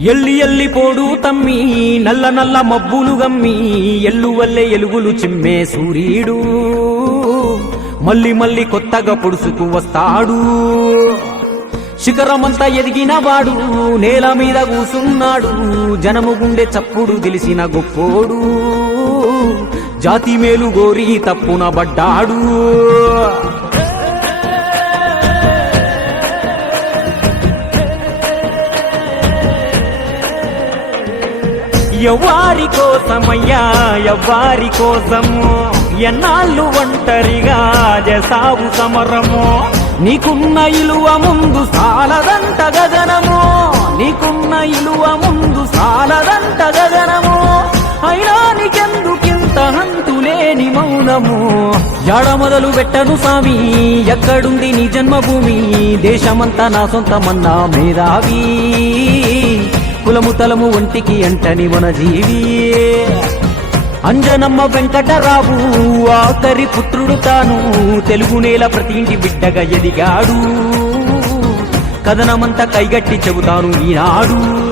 ఎల్లి ఎల్లి పోడు తమ్మి నల్ల నల్ల మబ్బులు గమ్మి ఎల్లు వల్లే ఎలుగులు చిమ్మే సూర్యుడు మళ్ళీ మళ్ళీ కొత్తగా పొడుసుకు వస్తాడు. శిఖరమంతా ఎదిగిన వాడు నేల మీద కూసున్నాడు. జనము గుండె చప్పుడు తెలిసిన గొప్పోడు. జాతి మేలు గోరి తప్పున పడ్డాడు ఎవ్వారి కోసమయ్యా ఎవ్వారి కోసము. ఎన్నాళ్ళు ఒంటరిగా జసావు సమరము. నీకున్న ఇలువ ముందు సాలదంట గగనము. నీకున్న ఇలువ ముందు సాలదంట గగనము. అయినా నీకెందుకింత హంతులేని మౌనము. జాడ మొదలు పెట్టను స్వామి ఎక్కడుంది నీ జన్మభూమి? దేశమంతా నా సొంతమన్నా మేధావి. కులము తలము ఒంటికి అంటని మన జీవి అంజనమ్మ వెంకటరావు ఆఖరి పుత్రుడు తాను తెలుగు నేల ప్రతి ఇంటి బిడ్డగా ఎదిగాడు. కథనమంతా కైగట్టి చెబుతాను ఈనాడు.